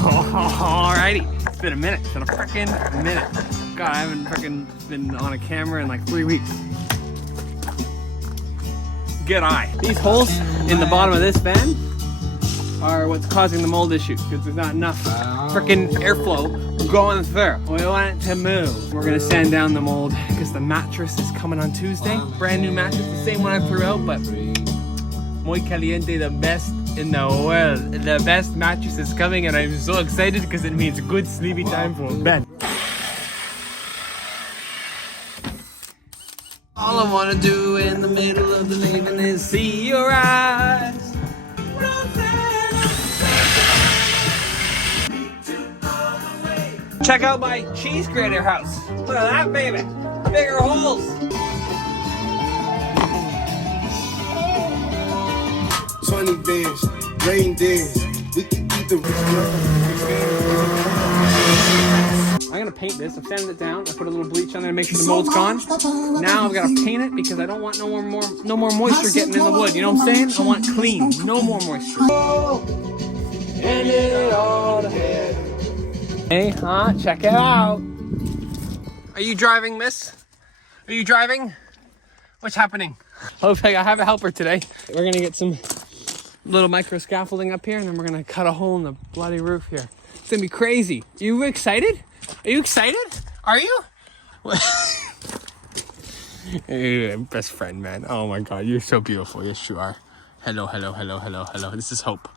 Alrighty, it's been a minute. It's been a freaking minute. God, I haven't freaking been on a camera in like 3 weeks. Good eye. These holes in the bottom of this van are what's causing the mold issue because there's not enough freaking airflow going through. We want it to move. We're gonna sand down the mold because the mattress is coming on Tuesday. Brand new mattress, the same one I threw out, but muy caliente, the best in the world. The best mattress is coming and I'm so excited because it means good sleepy time for bed. All I wanna do in the middle of the evening is see your eyes. Check out my cheese grater house. Look at that baby. Bigger holes. Sunny days, rain days, we can eat the I'm gonna paint this. I've sanded it down. I put a little bleach on there to make sure the mold's gone. Now I've gotta paint it because I don't want no more moisture getting in the wood. You know what I'm saying? I want clean. No more moisture. And it all ahead. Hey, check it out. Are you driving, miss? Are you driving? What's happening? Okay, I have a helper today. We're gonna get some little micro scaffolding up here and then we're gonna cut a hole in the bloody roof here. It's gonna be crazy. You excited? Are you excited? Are you? Hey, best friend, man. Oh my God, you're so beautiful. Yes, you are. Hello, hello, hello, hello, hello. This is Hope.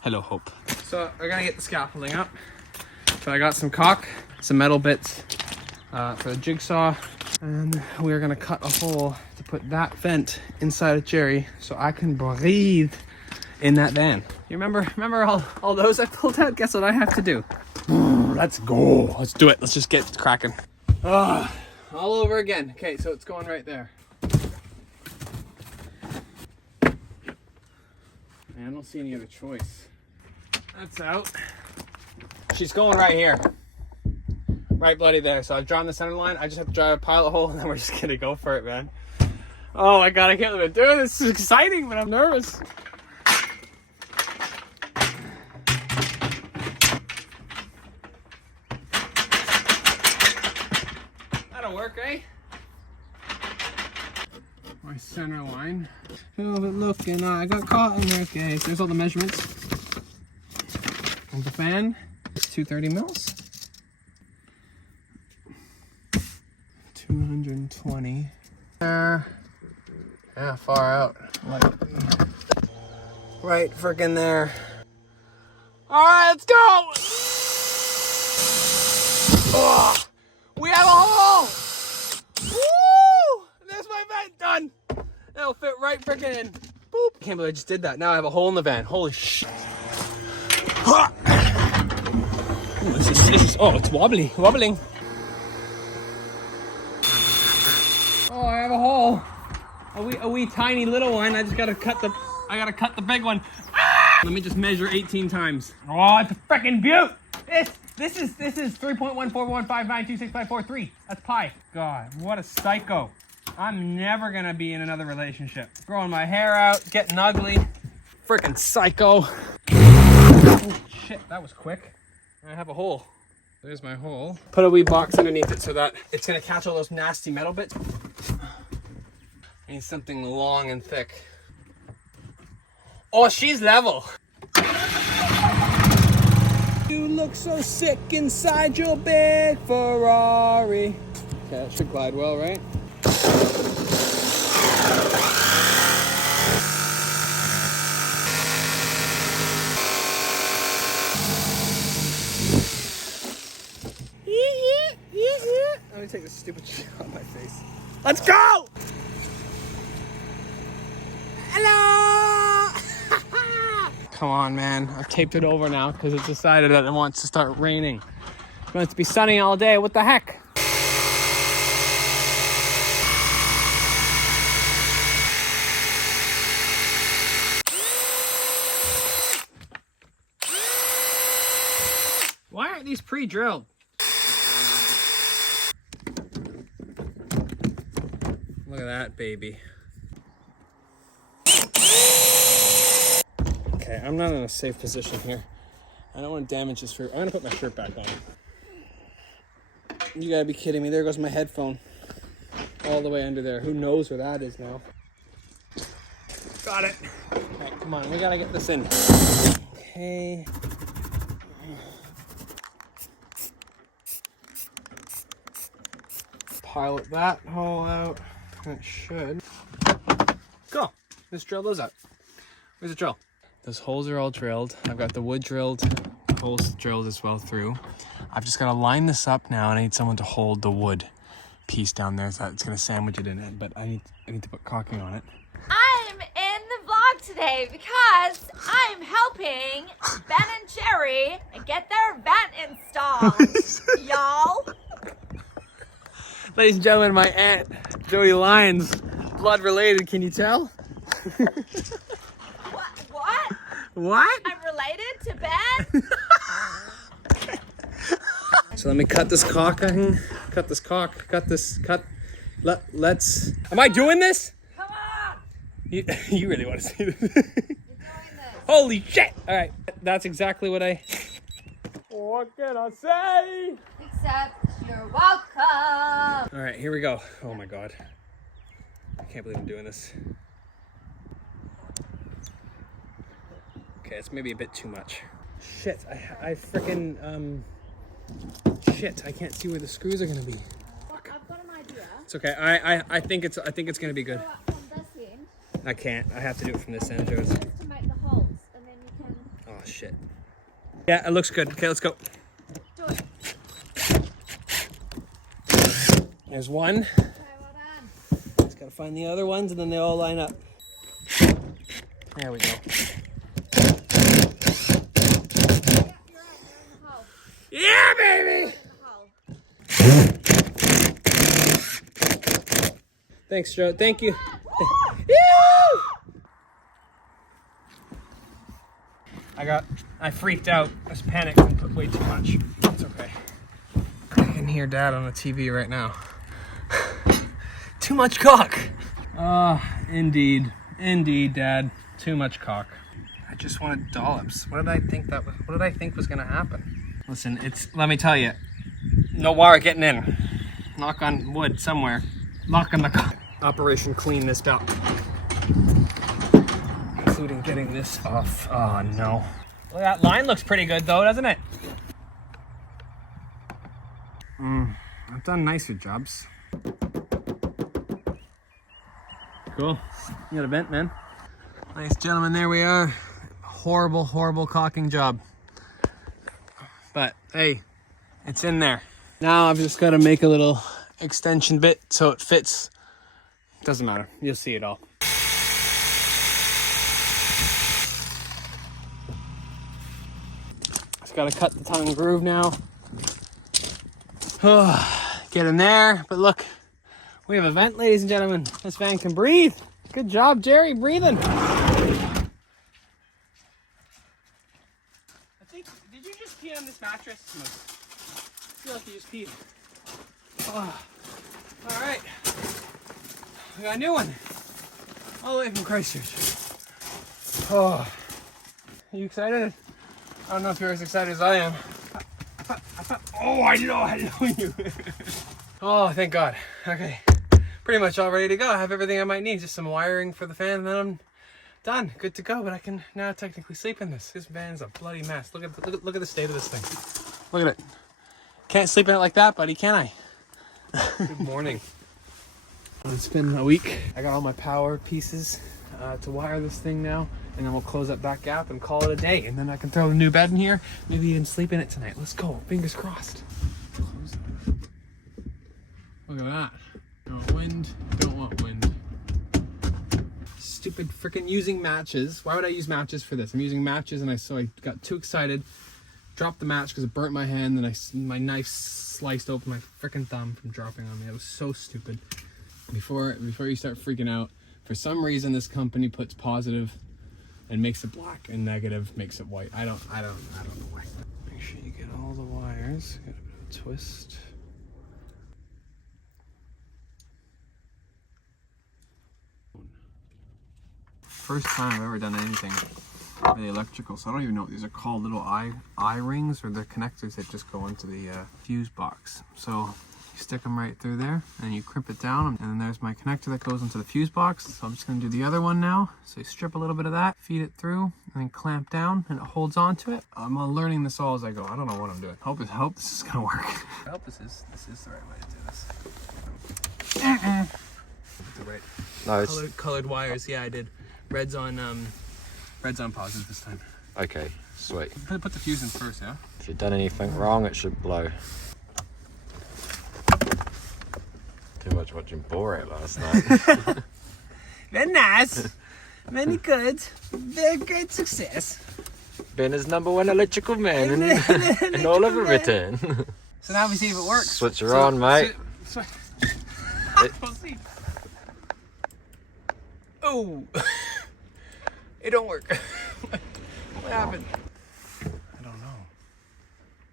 Hello, Hope. So we're gonna get the scaffolding up. So I got some caulk, some metal bits for the jigsaw, and we're gonna cut a hole to put that vent inside of Jerry so I can breathe in that van. You remember all those I pulled out? Guess what I have to do? Let's go. Let's do it. Let's just get cracking. All over again. Okay, so it's going right there. Man, I don't see any other choice. That's out. She's going right here. Right bloody there. So I've drawn the center line. I just have to drive a pilot hole and then we're just gonna go for it, man. Oh my God, I can't believe I'm doing this. This is exciting, but I'm nervous. That'll work, eh? My center line. Oh, but look, and I got caught in there. Okay, so there's all the measurements. And the fan is 230 mils. 220. Yeah, far out. Like, right freaking there. All right, let's go. Oh, we have a hole. Woo! There's my vent done. That'll fit right freaking in. Boop. Can't believe I just did that. Now I have a hole in the van. Holy shit. Ooh, this is, oh, it's wobbling. Oh, I have a hole. A wee tiny little one. I gotta cut the big one. Ah! Let me just measure 18 times. Oh, it's a freaking beaut. This is 3.14159265543. That's pi. God, what a psycho. I'm never gonna be in another relationship. Growing my hair out, getting ugly. Freaking psycho. Oh, shit, that was quick. I have a hole. There's my hole. Put a wee box underneath it so that it's gonna catch all those nasty metal bits. I need something long and thick. Oh, she's level. You look so sick inside your big Ferrari. Okay, that should glide well, right? Let me take this stupid shit on my face. Let's go! Hello! Come on, man. I've taped it over now because it's decided that it wants to start raining. It wants to be sunny all day. What the heck? Why aren't these pre-drilled? Look at that, baby. Okay, I'm not in a safe position here. I don't want to damage this shirt. I'm gonna put my shirt back on. You gotta be kidding me. There goes my headphone. All the way under there. Who knows where that is now? Got it. Alright, come on. We gotta get this in. Okay. Pilot that hole out. That should. Cool. Let's drill those out. Where's the drill? Those holes are all drilled. I've got the wood drilled, holes drilled as well through. I've just got to line this up now, and I need someone to hold the wood piece down there so that's going to sandwich it in it, but I need to put caulking on it. I'm in the vlog today because I'm helping Ben and Jerry get their vent installed. Y'all. Ladies and gentlemen, my aunt, Jody Lyons, blood related, can you tell? What? What? I'm related to Ben? So let me cut this let's, am I doing this? Come on! You really want to see this? You're doing this. Holy shit! All right, that's exactly what what can I say? Except you're welcome. All right, here we go. Oh my God. I can't believe I'm doing this. Okay, it's maybe a bit too much. Shit, I freaking, shit, I can't see where the screws are gonna be. I've got an idea. It's okay, I think it's gonna be good. Go up from this end. I can't, I have to do it from this end, Joe's. Just to make the holes, and then you can Oh shit. Yeah, it looks good. Okay, let's go. do it. There's one. Okay, well done. Just gotta find the other ones and then they all line up. There we go. Yeah, baby! Thanks, Joe. Thank you. I freaked out. I was panicked and put way too much. It's okay. I can hear Dad on the TV right now. Too much cock. Indeed. Indeed, Dad. Too much cock. I just wanted dollops. What did I think was gonna happen? Listen, let me tell you, no wire getting in. Knock on wood somewhere. Knock on the Operation clean this up. Including getting this off. Oh no. Well, that line looks pretty good though, doesn't it? I've done nicer jobs. Cool. You got a vent, man. Nice, gentlemen, there we are. Horrible, horrible caulking job. But hey, it's in there. Now I've just got to make a little extension bit so it fits. Doesn't matter. You'll see it all. Just got to cut the tongue and groove now. Get in there. But look, we have a vent, ladies and gentlemen. This fan can breathe. Good job, Jerry, breathing. Did you just pee on this mattress? I feel like you just peed. Oh. All right. We got a new one. All the way from Christchurch. Oh. Are you excited? I don't know if you're as excited as I am. Oh, I know you. Oh, thank God. Okay. Pretty much all ready to go. I have everything I might need. Just some wiring for the fan, and then I'm done. Good to go, but I can now technically sleep in this. This van's a bloody mess. Look at the state of this thing. Look at it. Can't sleep in it like that, buddy, can I? Good morning. It's been a week. I got all my power pieces to wire this thing now, and then we'll close that back gap and call it a day. And then I can throw the new bed in here, maybe even sleep in it tonight. Let's go. Fingers crossed. Look at that. Don't want wind. Don't want wind. Stupid freaking using matches. Why would I use matches for this? I'm using matches, and I got too excited, dropped the match because it burnt my hand, and my knife sliced open my freaking thumb from dropping on me. It was so stupid. Before you start freaking out, for some reason this company puts positive and makes it black, and negative makes it white. I don't know why. Make sure you get all the wires. Got a bit of a twist. First time I've ever done anything the electrical. So I don't even know what these are called, little eye rings, or the connectors that just go into the fuse box. So you stick them right through there and you crimp it down, and then there's my connector that goes into the fuse box. So I'm just going to do the other one now. So you strip a little bit of that, feed it through, and then clamp down, and it holds onto it. I'm learning this all as I go. I don't know what I'm doing. Hope this is going to work. I hope this is the right way to do this. The right colored wires. Yeah, I did. Red's on positive this time. Okay, sweet. Put the fuse in first, yeah? If you've done anything wrong, it should blow. Too much watching Borat last night. Very nice. Very good. Very great success. Ben is #1 electrical man in all of Britain. So now we see if it works. Switch her on, mate. We'll see. Oh, it don't work. What happened? I don't know.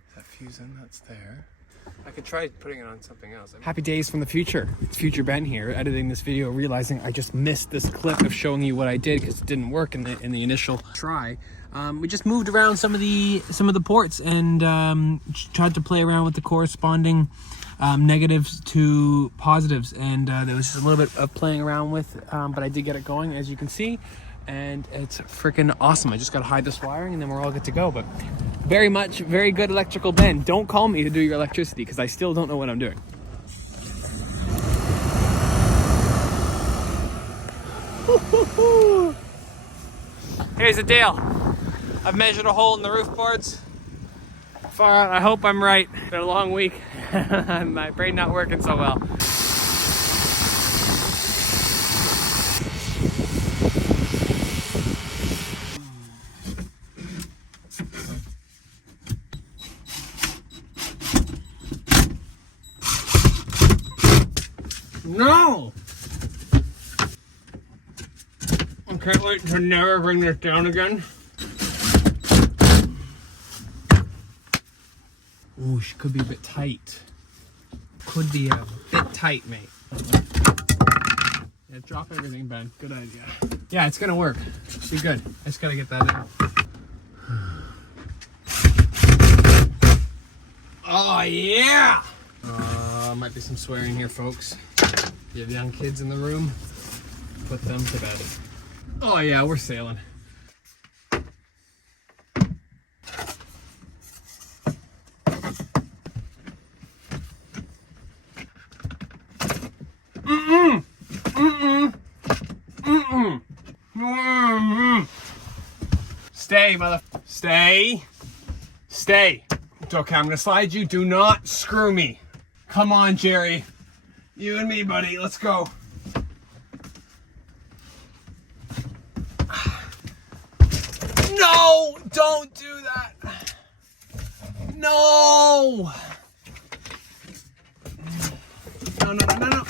Is that fuse in? That's there. I could try putting it on something else. Happy days from the future. It's Future Ben here, editing this video, realizing I just missed this clip of showing you what I did because it didn't work in the initial try. We just moved around some of the ports and tried to play around with the corresponding negatives to positives, and there was just a little bit of playing around with, but I did get it going, as you can see, and it's freaking awesome. I just gotta hide this wiring and then we're all good to go. But very good electrical Ben. Don't call me to do your electricity because I still don't know what I'm doing. Here's the deal. I've measured a hole in the roof boards. Far out, I hope I'm right. It's been a long week. My brain not working so well. No! I can't wait to never bring this down again. Ooh, she could be a bit tight. Could be a bit tight, mate. Yeah, drop everything, Ben. Good idea. Yeah, it's gonna work. Be good. I just gotta get that in. Oh, yeah! Might be some swearing here, folks. You have young kids in the room, put them to bed. Oh, yeah, we're sailing. Stay, mother. Stay. Stay. It's okay, I'm gonna slide you. Do not screw me. Come on, Jerry. You and me, buddy. Let's go. No! Don't do that. No! No.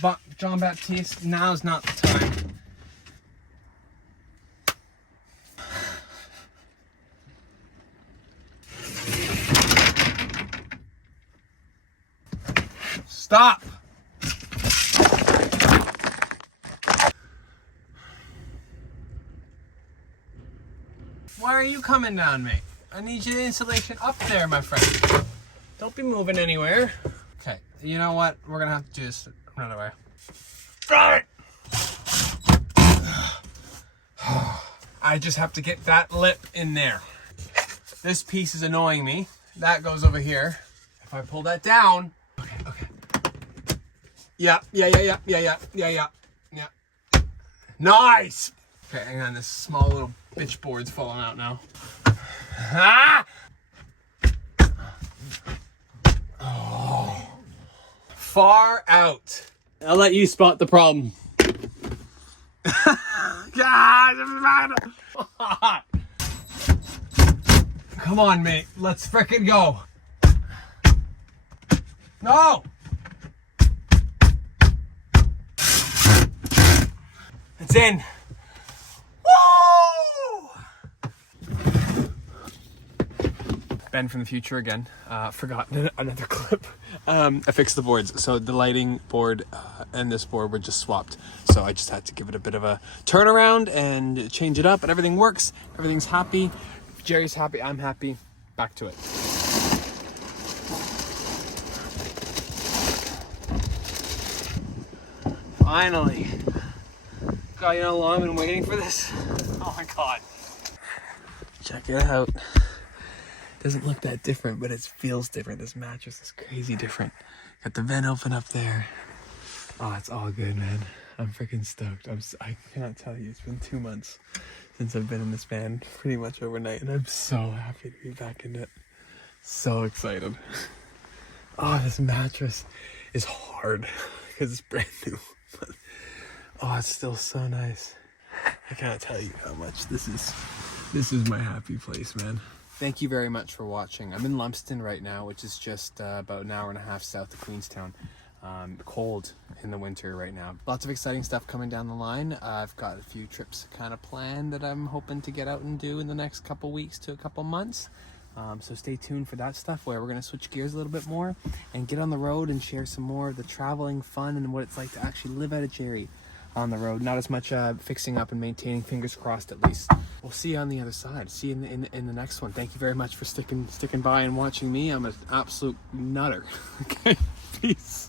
But John Baptiste, now's not the time. Stop! Why are you coming down, mate? I need your insulation up there, my friend. Don't be moving anywhere. Okay, you know what? We're gonna have to do this another way. I just have to get that lip in there. This piece is annoying me. That goes over here. If I pull that down. Okay. Yeah. Nice! Okay, hang on, this small little bitch board's falling out now. Ah! Oh. Far out. I'll let you spot the problem. Come on, mate. Let's frickin' go. No! It's in. Woo! Ben from the future again. Forgot another clip. I fixed the boards. So the lighting board and this board were just swapped. So I just had to give it a bit of a turnaround and change it up, but everything works. Everything's happy. Jerry's happy, I'm happy. Back to it. Finally. God, you know how long I've been waiting for this? Oh my God. Check it out. Doesn't look that different, but it feels different. This mattress is crazy different. Got the vent open up there. Oh, it's all good, man. I'm freaking stoked. I cannot tell you. It's been 2 months since I've been in this van, pretty much overnight, and I'm so happy to be back in it. So excited. Oh, this mattress is hard because it's brand new. But, oh, it's still so nice. I cannot tell you how much this is my happy place, man. Thank you very much for watching. I'm in Lumsden right now, which is just about an hour and a half south of Queenstown. Cold in the winter right now. Lots of exciting stuff coming down the line. I've got a few trips kind of planned that I'm hoping to get out and do in the next couple weeks to a couple months. So stay tuned for that stuff, where we're going to switch gears a little bit more and get on the road and share some more of the traveling fun and what it's like to actually live out of Jerry on the road. Not as much fixing up and maintaining, fingers crossed at least. We'll see you on the other side. See you in the next one. Thank you very much for sticking by and watching me. I'm an absolute nutter. Okay, peace.